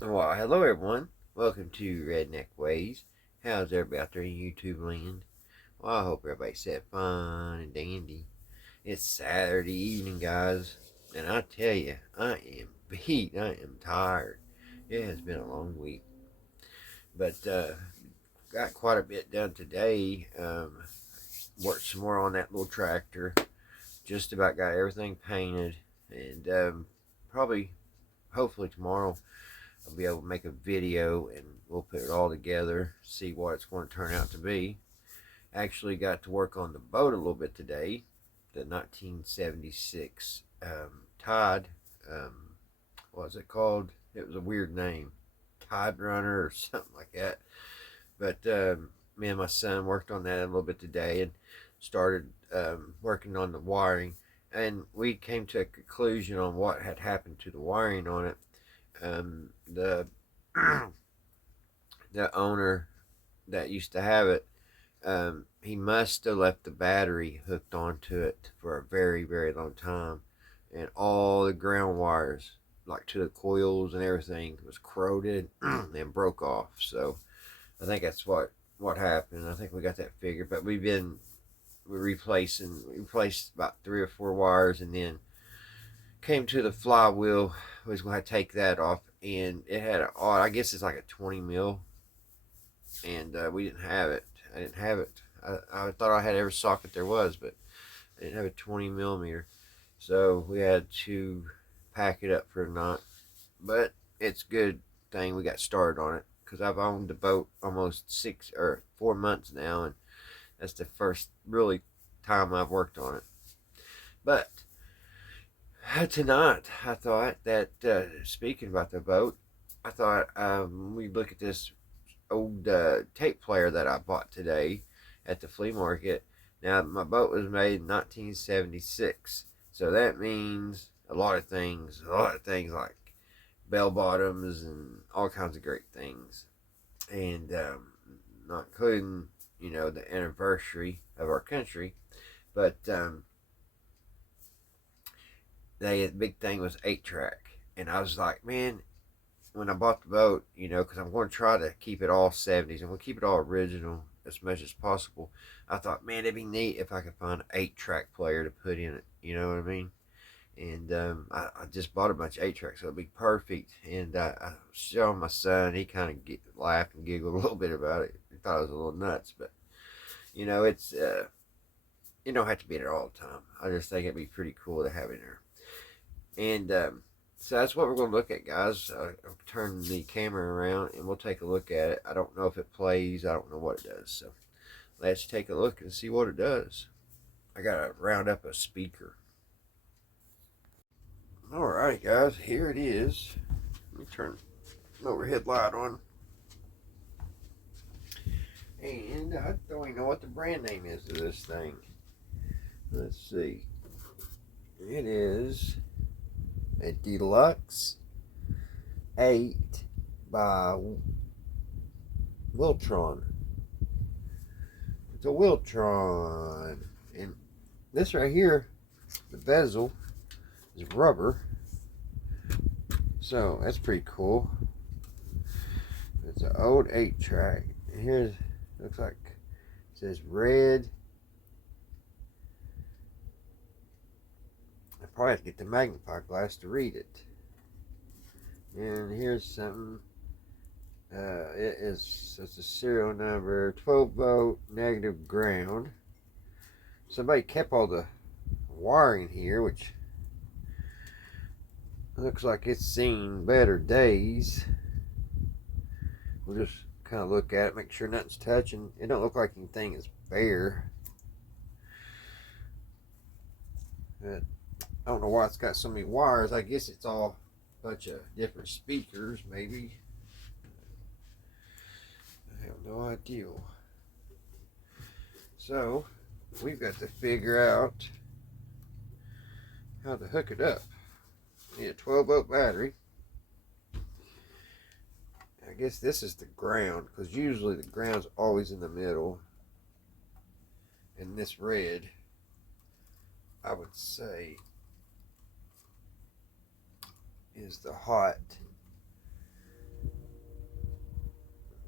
Well, hello everyone. Welcome to Redneck Ways. How's everybody out there in YouTube land? Well, I hope everybody's had fun and dandy. It's Saturday evening, guys, and I tell you, I am beat. I am tired. It has been a long week, but got quite a bit done today. Worked some more on that little tractor. Just about got everything painted, and probably, hopefully tomorrow I'll be able to make a video and we'll put it all together, see what it's going to turn out to be. Actually got to work on the boat a little bit today, the 1976 Tide. What was it called? It was a weird name, Tide Runner or something like that. But me and my son worked on that a little bit today and started working on the wiring. And we came to a conclusion on what had happened to the wiring on it. The the owner that used to have it, he must have left the battery hooked onto it for a very, very long time. And all the ground wires, like to the coils and everything, was corroded and broke off. So I think that's what happened. I think we got that figured. But we replaced about 3 or 4 wires, and then came to the flywheel. Was going to take that off, and it had I guess it's like a 20 mil, and we didn't have it. I didn't have it. I thought I had every socket there was, but I didn't have a 20 millimeter, so we had to pack it up for a knot. But it's a good thing we got started on it because I've owned the boat almost 6 or 4 months now, and that's the first really time I've worked on it. But tonight, I thought that speaking about the boat, I thought we'd look at this old tape player that I bought today at the flea market. Now, my boat was made in 1976, so that means a lot of things. A lot of things like bell bottoms and all kinds of great things, and not including the anniversary of our country, but the big thing was 8 track, and I was like, man, when I bought the boat, because I'm going to try to keep it all 70s. I'm going to keep it all original as much as possible. I thought, man, it'd be neat if I could find an 8 track player to put in it. You know what I mean? And I just bought a bunch of 8 tracks, so it'd be perfect. And I showed my son. He kind of laughed and giggled a little bit about it. He thought it was a little nuts, but it's it don't have to be there all the time. I just think it'd be pretty cool to have it there. And so that's what we're going to look at, guys. I'll turn the camera around and we'll take a look at it. I don't know if it plays. I don't know what it does. So let's take a look and see what it does. I got to round up a speaker. Alright, guys. Here it is. Let me turn the overhead light on. And I don't even know what the brand name is of this thing. Let's see. It is a Deluxe 8 by Wiltron. It's a Wiltron. And this right here, the bezel is rubber. So that's pretty cool. It's an old 8-track. And here's, looks like it says red. I probably have to get the magnifying glass to read it. And here's something. It's a serial number, 12-volt negative ground. Somebody kept all the wiring here, which looks like it's seen better days. We'll just kind of look at it, make sure nothing's touching. It don't look like anything is bare. But I don't know why it's got so many wires. I guess it's all a bunch of different speakers, maybe. I have no idea. So, we've got to figure out how to hook it up. We need a 12-volt battery. I guess this is the ground, because usually the ground's always in the middle. And this red, I would say, – – – – – – – – – – – – – – – – – – – – – – – – – – – – – – – – – – – – – – – – – – – – – – – – – – – – – – – – – – – – – – – – – – – – – – – – – – – – – – – – – – – – – – – – – – – – – – – – – – – – – – – – – – – – – – – – – – – – – – – – is the hot.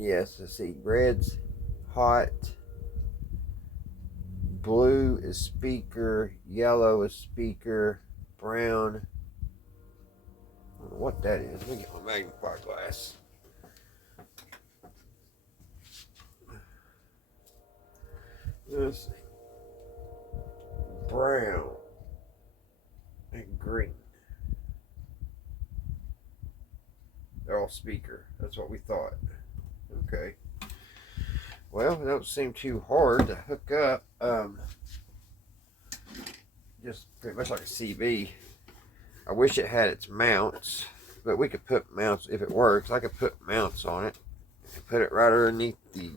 Yes, let's see. Red's hot. Blue is speaker. Yellow is speaker. Brown. I don't know what that is. Let me get my magnifying glass. Let's see. Brown and green. They're all speaker. That's what we thought. Okay. Well, it don't seem too hard to hook up. Just pretty much like a CB. I wish it had its mounts, but we could put mounts if it works. I could put mounts on it and put it right underneath the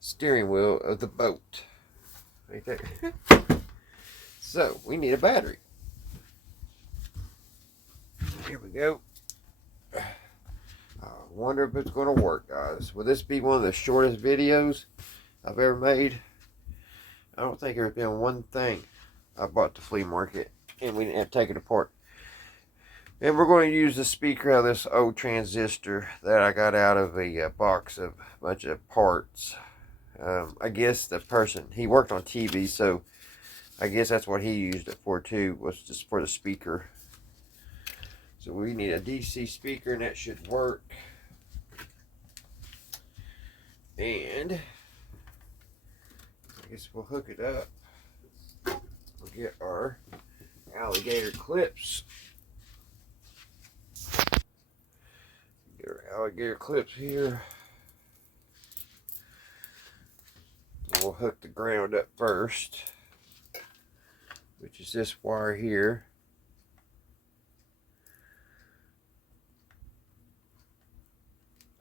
steering wheel of the boat. Right there. So we need a battery. Here we go. I wonder if it's going to work, guys. Will this be one of the shortest videos I've ever made? I don't think there's been one thing I bought at the flea market and we didn't have to take it apart. And we're going to use the speaker of this old transistor that I got out of a box of a bunch of parts. I guess the person, he worked on TV, so I guess that's what he used it for too, was just for the speaker. So we need a DC speaker, and that should work. And I guess we'll hook it up. We'll get our alligator clips. Get our alligator clips here. And we'll hook the ground up first, which is this wire here.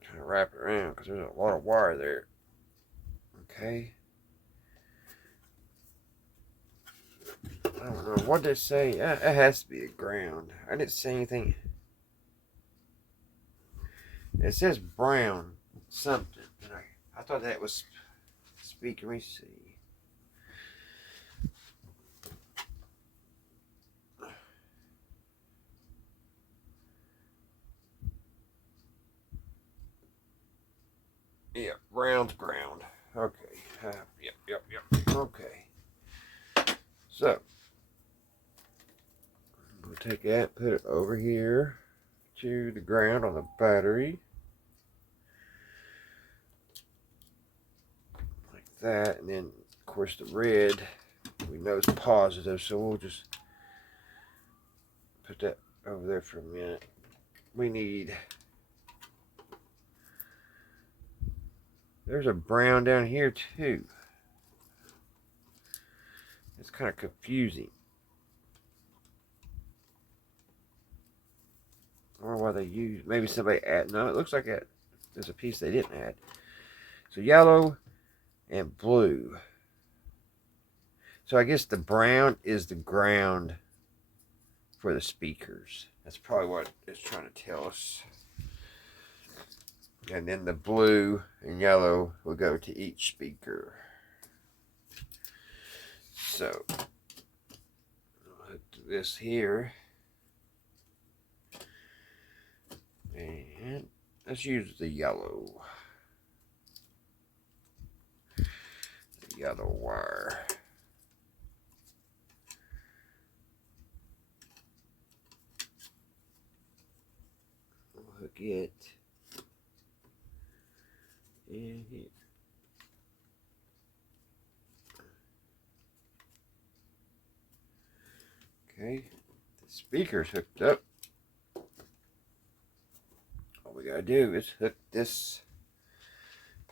Kind of wrap it around because there's a lot of wire there. Okay. I don't know what they say. It has to be a ground. I didn't see anything. It says brown something. I thought that was speaker. Let me see. Yeah, brown's ground. Okay. Yep. Okay. So, we'll take that, put it over here to the ground on the battery. Like that. And then, of course, the red, we know it's positive, so we'll just put that over there for a minute. We need... There's a brown down here too. It's kind of confusing. I don't know why they use. Maybe somebody add. No, it looks like there's a piece they didn't add. So yellow and blue. So I guess the brown is the ground for the speakers. That's probably what it's trying to tell us. And then the blue and yellow will go to each speaker. So, I'll hook this here. And let's use the yellow. The yellow wire. We'll hook it in here. Okay, the speaker's hooked up. All we gotta do is hook this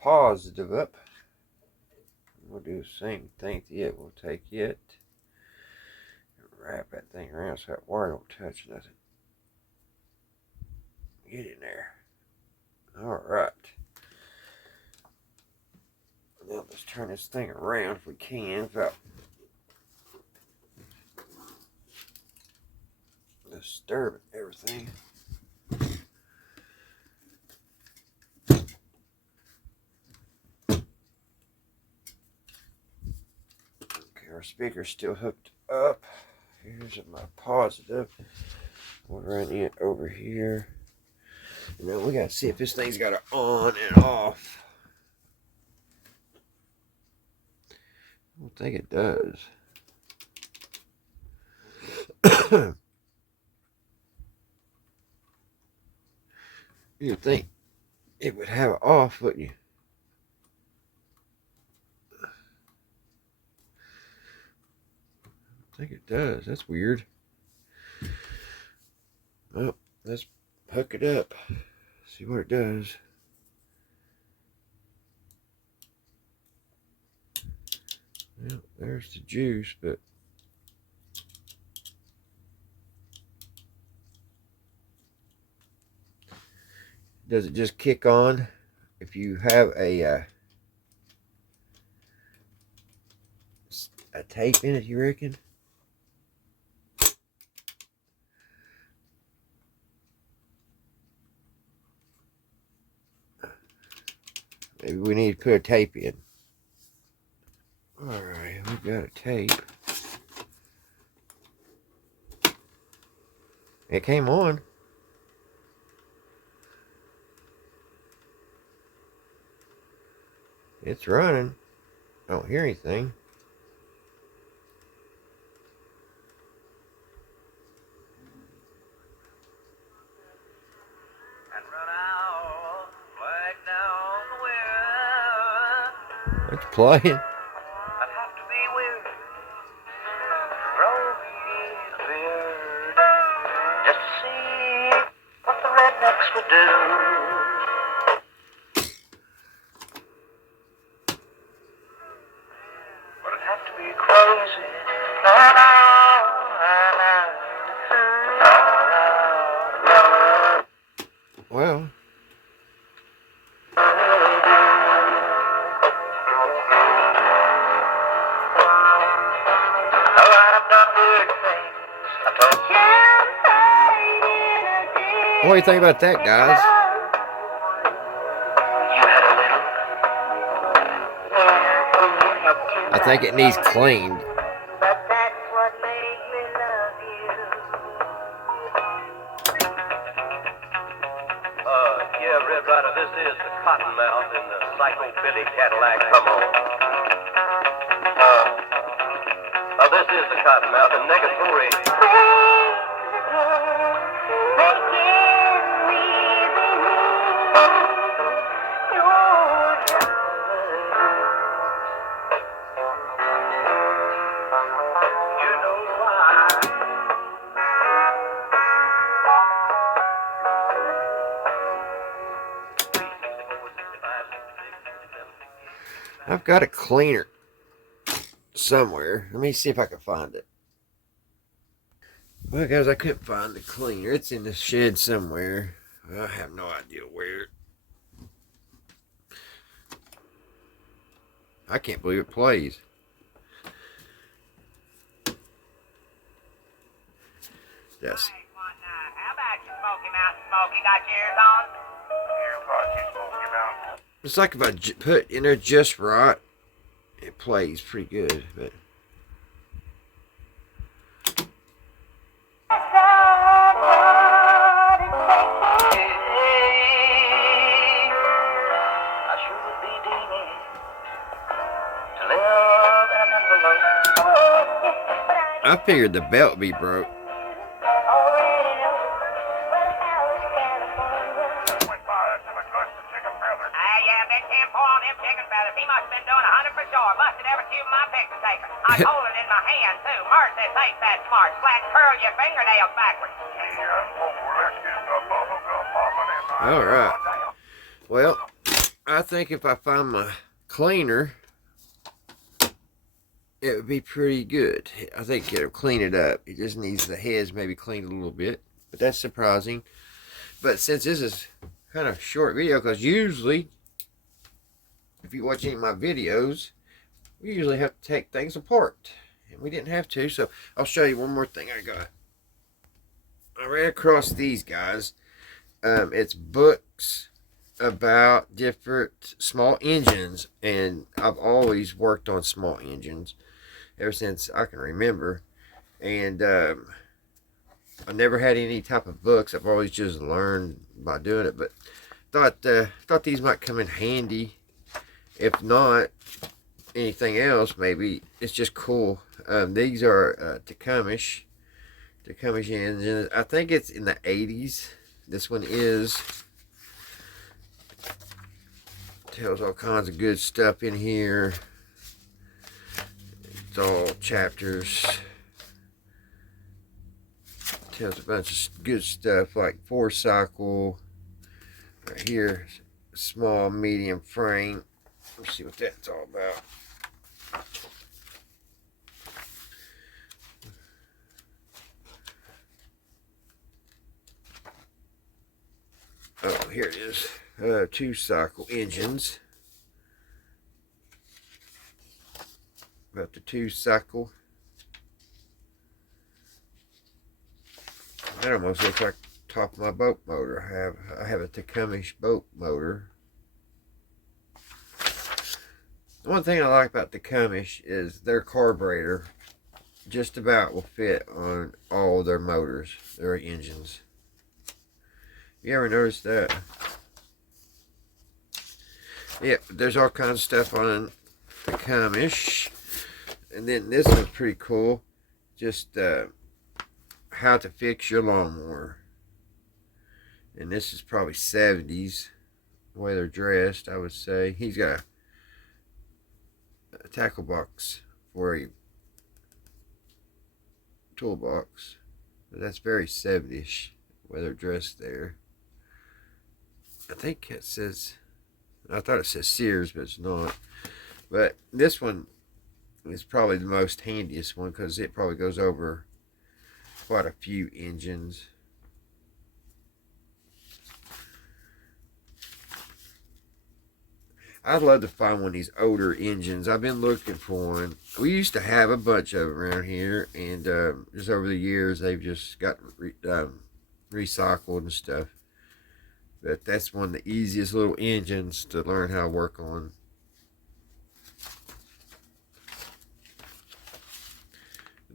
positive up. We'll do the same thing to it. We'll take it and wrap that thing around so that wire don't touch nothing. Get in there. Alright. Now let's turn this thing around if we can without disturbing everything. Okay, our speaker's still hooked up. Here's my positive. We'll run it over here. And then we gotta see if this thing's got an on and off. I don't think it does. You'd think it would have it off, wouldn't you? I think it does. That's weird. Well, let's hook it up. See what it does. Well, there's the juice, but does it just kick on if you have a tape in it, you reckon? Maybe we need to put a tape in. Alright, we got a tape. It came on. It's running. I don't hear anything. It's playing. Just to see what the rednecks would do. But it'd have to be crazy. Well, what do you think about that, guys? I think it needs cleaned. Yeah, Red Rider, this is the Cottonmouth in the Psycho Billy Cadillac. Come on. This is the Cottonmouth in Negatory. I've got a cleaner somewhere. Let me see if I can find it. Well, guys, I couldn't find the cleaner. It's in the shed somewhere. I have no idea where. I can't believe it plays. Yes. How about you, Smoky Mountain Smoky? Got your ears on? It's like if I put in there just right, it plays pretty good. But I figured the belt would be broke. He must have been doing 100 for sure. Busted every tube of my picture taker. I hold it in my hand, too. Mercy sakes, that smart. Flat curl your fingernails backwards. All right. Well, I think if I find my cleaner, it would be pretty good. I think it'll clean it up. It just needs the heads maybe cleaned a little bit. But that's surprising. But since this is kind of a short video, because usually, if you watch any of my videos, we usually have to take things apart. And we didn't have to, so I'll show you one more thing I got. I ran across these guys. It's books about different small engines, and I've always worked on small engines ever since I can remember. And I never had any type of books. I've always just learned by doing it. But thought these might come in handy. If not anything else, maybe it's just cool. These are Tecumseh engines. I think it's in the 80s. This one is. Tells all kinds of good stuff in here. It's all chapters. Tells a bunch of good stuff like 4-cycle. Right here, small, medium frame. Let's see what that's all about. Oh, here it is. 2-cycle engines. About the 2-cycle. That almost looks like the top of my boat motor. I have a Tecumseh boat motor. The one thing I like about Tecumseh is their carburetor just about will fit on all their motors, their engines. You ever noticed that? Yeah, there's all kinds of stuff on Tecumseh. And then this one's pretty cool. Just how to fix your lawnmower. And this is probably 70s, the way they're dressed, I would say. He's got a tackle box for a toolbox. But that's very 70s, the way they're dressed there. I think it says, I thought it says Sears, but it's not. But this one is probably the most handiest one because it probably goes over quite a few engines. I'd love to find one of these older engines. I've been looking for one. We used to have a bunch of them around here, and just over the years they've just got recycled and stuff. But that's one of the easiest little engines to learn how to work on.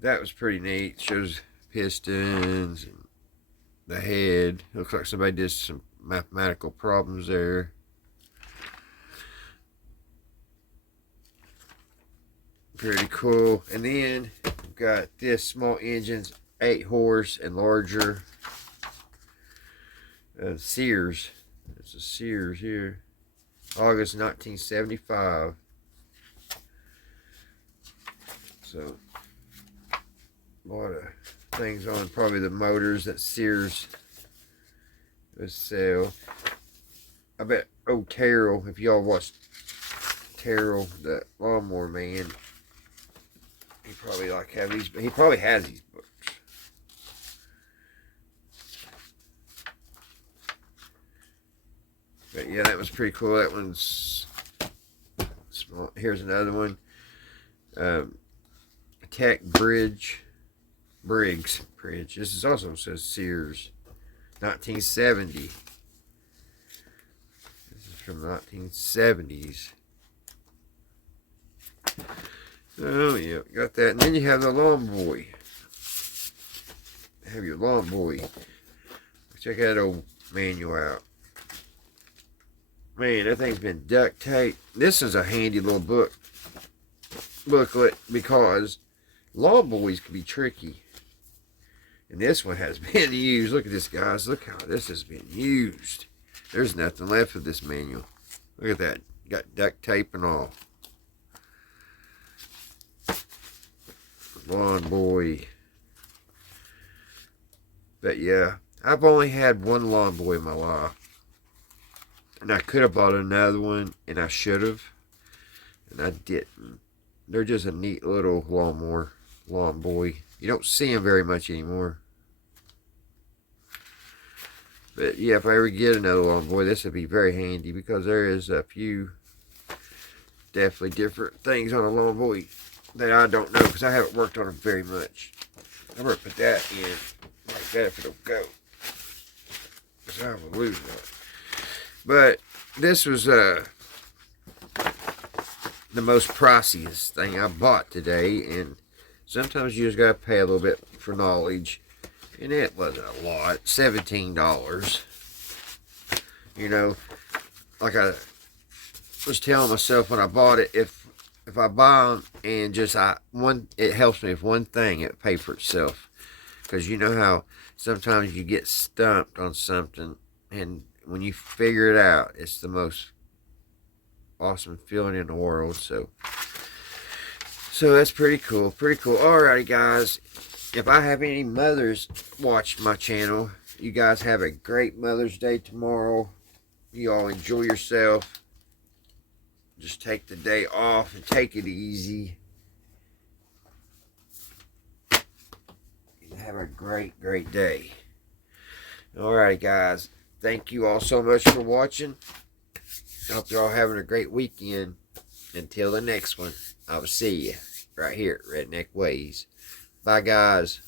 That was pretty neat. Shows pistons and the head. Looks like somebody did some mathematical problems there. Pretty cool. And then we've got this small engines, 8 horse and larger. Sears. It's a Sears here. August 1975. So a lot of things on probably the motors that Sears would sell. I bet old Terrell, if y'all watched Terrell, the lawnmower man, he probably have these. He probably has these books. But yeah, that was pretty cool. That one's small. Here's another one. Tech Briggs. This is also says Sears, 1970. This is from the 1970s. Oh yeah, got that. And then you have the Lawn Boy. Have your Lawn Boy. Check that old manual out. Man, that thing's been duct taped. This is a handy little booklet because lawn boys can be tricky. And this one has been used. Look at this, guys. Look how this has been used. There's nothing left of this manual. Look at that. Got duct tape and all. Lawn Boy. But yeah, I've only had one Lawn Boy in my life. And I could have bought another one, and I should have. And I didn't. They're just a neat little Lawn Boy. You don't see them very much anymore. But yeah, if I ever get another Lawn Boy, this would be very handy because there is a few definitely different things on a Lawn Boy that I don't know because I haven't worked on them very much. I'm going to put that in like that if it'll go. Because I will lose it. But this was the most priciest thing I bought today, and sometimes you just gotta pay a little bit for knowledge. And it wasn't a lot, $17. You know, like I was telling myself when I bought it, if I buy them and just it helps me with one thing, it pay for itself. Because you know how sometimes you get stumped on something, and when you figure it out, it's the most awesome feeling in the world. So that's pretty cool. Pretty cool. Alrighty, guys. If I have any mothers watch my channel, you guys have a great Mother's Day tomorrow. You all enjoy yourself. Just take the day off and take it easy. Have a great, great day. Alrighty, guys. Thank you all so much for watching. I hope you're all having a great weekend. Until the next one, I will see you right here at Redneck Ways. Bye, guys.